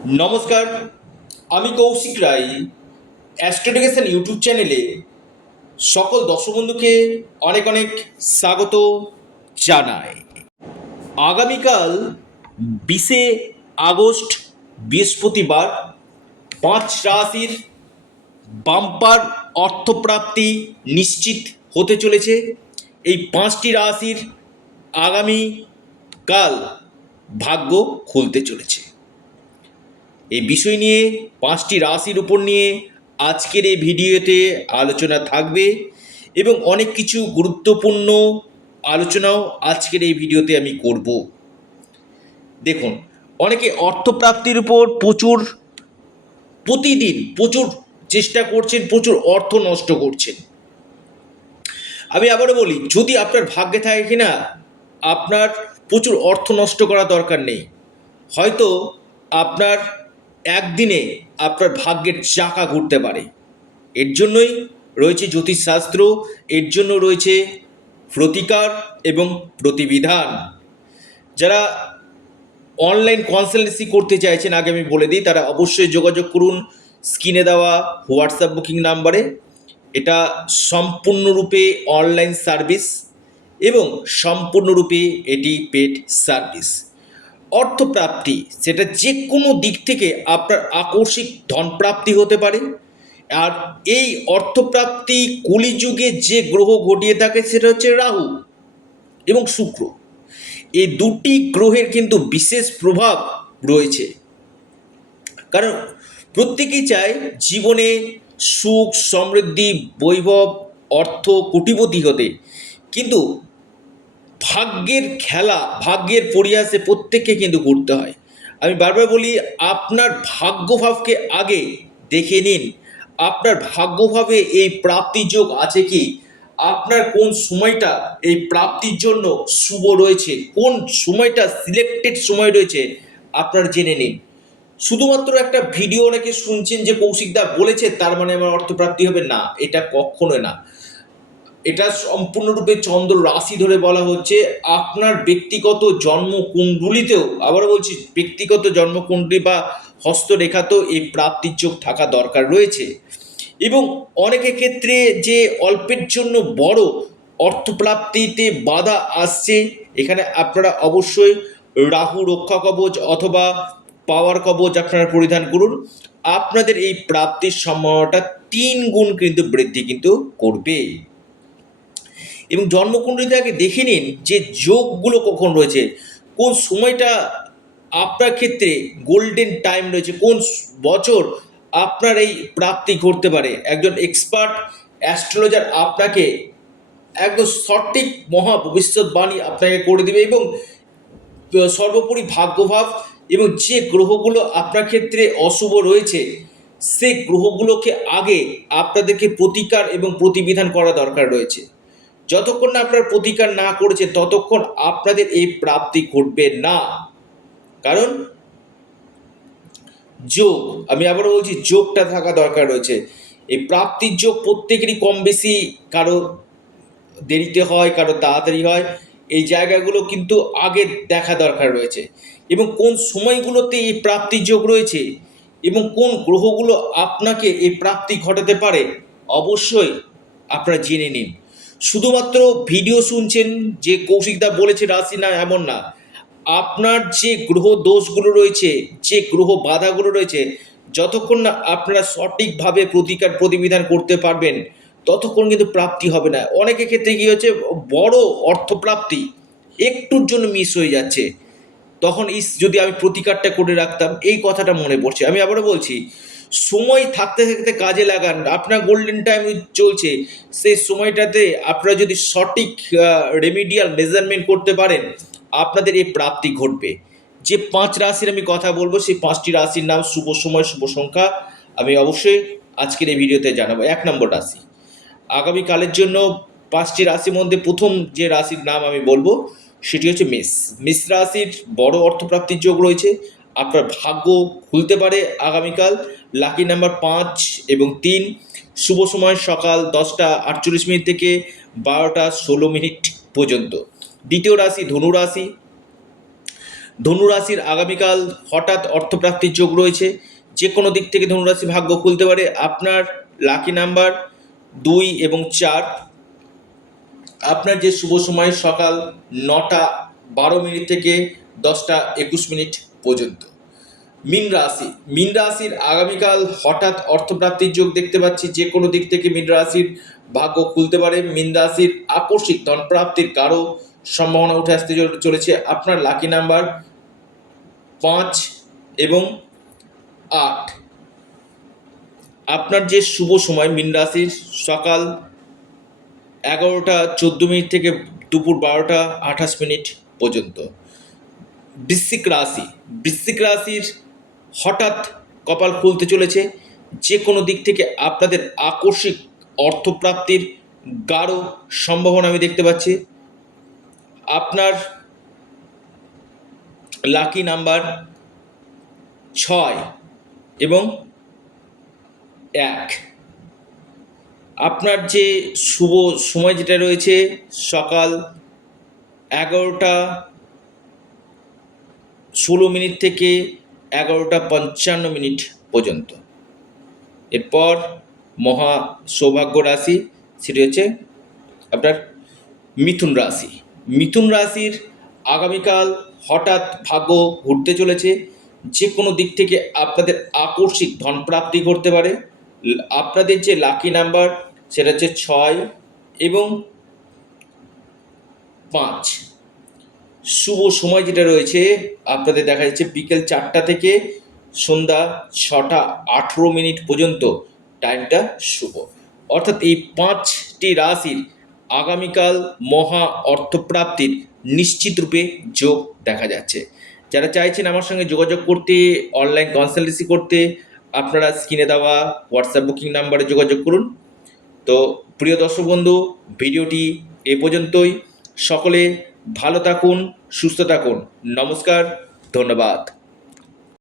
নমস্কার, আমি কৌশিক রায়। অ্যাস্ট্রোডিকেশন ইউটিউব চ্যানেলে সকল দর্শক বন্ধুকে অনেক অনেক স্বাগত জানাই। আগামীকাল 20 আগস্ট বৃহস্পতিবার 5 রাশির বাম্পার অর্থপ্রাপ্তি নিশ্চিত হতে চলেছে। এই 5টি রাশির আগামীকাল ভাগ্য খুলতে চলেছে। এই বিষয় নিয়ে 5টি রাশির উপর নিয়ে আজকের এই ভিডিওতে আলোচনা থাকবে এবং অনেক কিছু গুরুত্বপূর্ণ আলোচনাও আজকের এই ভিডিওতে আমি করব। দেখুন, অনেকে অর্থপ্রাপ্তির উপর প্রতিদিন প্রচুর চেষ্টা করছেন, প্রচুর অর্থ নষ্ট করছেন। আমি আবারও বলি, যদি আপনার ভাগ্যে থাকে কিনা আপনার প্রচুর অর্থ নষ্ট করা দরকার নেই। হয়তো আপনার একদিনে আপনার ভাগ্যের চাকা ঘুরতে পারে। এর জন্যই রয়েছে জ্যোতিষশাস্ত্র, এর জন্য রয়েছে প্রতিকার এবং প্রতিবিধান। যারা অনলাইন কনসালটেন্সি করতে চাইছেন, আগে আমি বলে দিই, তারা অবশ্যই যোগাযোগ করুন স্ক্রিনে দেওয়া হোয়াটসঅ্যাপ বুকিং নাম্বারে। এটা সম্পূর্ণরূপে অনলাইন সার্ভিস এবং সম্পূর্ণরূপে এটি পেড সার্ভিস। অর্থপ্রাপ্তি সেটা যে কোনো দিক থেকে আপনার আকস্মিক ধনপ্রাপ্তি হতে পারে। আর এই অর্থপ্রাপ্তি কলিযুগে যে গ্রহ ঘটিয়ে থাকে সেটা হচ্ছে রাহু এবং শুক্র। এই দুটি গ্রহের কিন্তু বিশেষ প্রভাব রয়েছে, কারণ প্রত্যেকেই চায় জীবনে সুখ, সমৃদ্ধি, বৈভব, অর্থ, কোটিপতি হতে, কিন্তু ভাগ্যের খেলা, ভাগ্যের পরিহাসে প্রত্যেককে কিন্তু করতে হয়। আমি বারবার বলি, আপনার ভাগ্যভাবকে আগে দেখে নিন। আপনার ভাগ্যভাবে এই প্রাপ্তি যোগ আছে কি? আপনার কোন সময়টা এই প্রাপ্তির জন্য শুভ রয়েছে, কোন সময়টা সিলেক্টেড সময় রয়েছে, আপনার জেনে নিন। শুধুমাত্র একটা ভিডিও অনেকে শুনছেন যে কৌশিকদা বলেছে তার মানে আমার অর্থপ্রাপ্তি হবে, না, এটা কখনো না। এটা সম্পূর্ণরূপে চন্দ্র রাশি ধরে বলা হচ্ছে। আপনার ব্যক্তিগত জন্মকুণ্ডলিতেও, আবারও বলছি, ব্যক্তিগত জন্মকুণ্ডলী বা হস্তরেখাতেও এই প্রাপ্তির যোগ থাকা দরকার রয়েছে। এবং অনেকের ক্ষেত্রে যে অল্পের জন্য বড় অর্থপ্রাপ্তিতে বাধা আসছে, এখানে আপনারা অবশ্যই রাহু রক্ষা কবচ অথবা পাওয়ার কবচ আপনারা পরিধান করুন। আপনাদের এই প্রাপ্তির সম্ভাবনাটা 3 গুণ কিন্তু বৃদ্ধি কিন্তু করবে। এবং জন্মকুণ্ডলীতে আগে দেখে নিন যে যোগগুলো কখন রয়েছে, কোন সময়টা আপনার ক্ষেত্রে গোল্ডেন টাইম রয়েছে, কোন বছর আপনার এই প্রাপ্তি ঘটতে পারে। একজন এক্সপার্ট অ্যাস্ট্রোলজার আপনাকে একদম সঠিক মহা ভবিষ্যৎবাণী আপনাকে করে দেবে। এবং সর্বোপরি ভাগ্যভাব এবং যে গ্রহগুলো আপনার ক্ষেত্রে অশুভ রয়েছে সেই গ্রহগুলোকে আগে আপনাদেরকে প্রতিকার এবং প্রতিবিধান করা দরকার রয়েছে। যতক্ষণ না আপনার প্রতিকার না করেছে ততক্ষণ আপনাদের এই প্রাপ্তি ঘটবে না। কারণ যোগ, আমি আবারও বলছি, যোগটা থাকা দরকার রয়েছে। এই প্রাপ্তির যোগ প্রত্যেকেরই কম বেশি, কারো দেরিতে হয়, কারো তাড়াতাড়ি হয়। এই জায়গাগুলো কিন্তু আগে দেখা দরকার রয়েছে। এবং কোন সময়গুলোতে এই প্রাপ্তির যোগ রয়েছে এবং কোন গ্রহগুলো আপনাকে এই প্রাপ্তি ঘটাতে পারে, অবশ্যই আপনারা জেনে নিন। শুধুমাত্র ভিডিও শুনছেন যে কৌশিকদা বলেছে রাশি, না এমন না। আপনার যে গ্রহ দোষগুলো রয়েছে, যে গ্রহ বাধাগুলো রয়েছে, যতক্ষণ না আপনারা সঠিকভাবে প্রতিকার প্রতিবিধান করতে পারবেন ততক্ষণ কিন্তু প্রাপ্তি হবে না। অনেকের ক্ষেত্রে কী হচ্ছে, বড় অর্থপ্রাপ্তি একটুর জন্য মিস হয়ে যাচ্ছে, তখন যদি আমি প্রতিকারটা করে রাখতাম, এই কথাটা মনে পড়ছে। আমি আবারও বলছি, সময় থাকতে থাকতে কাজে লাগান। আপনার গোল্ডেন টাইম চলছে, সেই সময়টাতে আপনারা যদি সঠিক রেমিডিয়াল মেজারমেন্ট করতে পারেন, আপনাদের এই প্রাপ্তি ঘটবে। যে 5 রাশির আমি কথা বলবো, সেই 5টি রাশির নাম, শুভ সময়, শুভ সংখ্যা আমি অবশ্যই আজকের এই ভিডিওতে জানাবো। 1 নম্বর রাশি, আগামীকালের জন্য 5টি রাশির মধ্যে প্রথম যে রাশির নাম আমি বলবো সেটি হচ্ছে মেষ। মেষ রাশির বড় অর্থপ্রাপ্তির যোগ রয়েছে। আপনার ভাগ্য খুলতে পারে আগামীকাল। লাকি নাম্বার 5 এবং 3। শুভ সময় সকাল 10টা 48 মিনিট থেকে 12টা 16 মিনিট পর্যন্ত। দ্বিতীয় রাশি ধনু রাশি। ধনুরাশির আগামীকাল হঠাৎ অর্থপ্রাপ্তির যোগ রয়েছে, যে কোনো দিক থেকে ধনুরাশি ভাগ্য খুলতে পারে। আপনার লাকি নাম্বার 2 এবং 4। আপনার যে শুভ সময় সকাল 9:12 থেকে 10:21 পর্যন্ত। মীন রাশির আগামীকাল হঠাৎ অর্থপ্রাপ্তির যোগ দেখতে পাচ্ছি, যে কোনো দিক থেকে মীন রাশির ভাগ্য খুলতে পারে। মীন রাশির আকস্মিক ধনপ্রাপ্তির কারো সম্ভাবনা উঠে আসতে চলেছে। আপনার লাকি নাম্বার 5 এবং 8। আপনার যে শুভ সময় মীন রাশির সকাল 11:14 থেকে দুপুর 12:28 পর্যন্ত। বৃশ্চিক রাশির হঠাৎ কপাল খুলতে চলেছে, যে কোনো দিক থেকে আপনাদের আকস্মিক অর্থপ্রাপ্তির গাঢ় সম্ভাবনা আমি দেখতে পাচ্ছি। আপনার লাকি নাম্বার 6 এবং 1। আপনার যে শুভ সময় যেটা রয়েছে সকাল 11:16 থেকে 11:55 পর্যন্ত। এরপর মহা সৌভাগ্য রাশি সেটি হচ্ছে আপনার মিথুন রাশির আগামীকাল হঠাৎ ভাগ্য ঘুরতে চলেছে, যে কোনো দিক থেকে আপনাদের আকস্মিক ধনপ্রাপ্তি করতে পারে। আপনাদের যে লাকি নাম্বার সেটা হচ্ছে 6 এবং 5। শুভ সময় যেটা রয়েছে আপনাদের দেখা যাচ্ছে বিকেল 4টা থেকে সন্ধ্যা 6:18 পর্যন্ত টাইমটা শুভ। অর্থাৎ এই 5টি রাশির আগামীকাল মহা অর্থপ্রাপ্তির নিশ্চিত রূপে যোগ দেখা যাচ্ছে। যারা চাইছেন আমার সঙ্গে যোগাযোগ করতে, অনলাইন কনসালটেন্সি করতে, আপনারা স্ক্রিনে দেওয়া হোয়াটসঅ্যাপ বুকিং নাম্বারে যোগাযোগ করুন। তো প্রিয় দর্শক বন্ধু, ভিডিওটি এ পর্যন্তই। সকলে ভালো থাকুন, সুস্থ থাকুন। নমস্কার, ধন্যবাদ।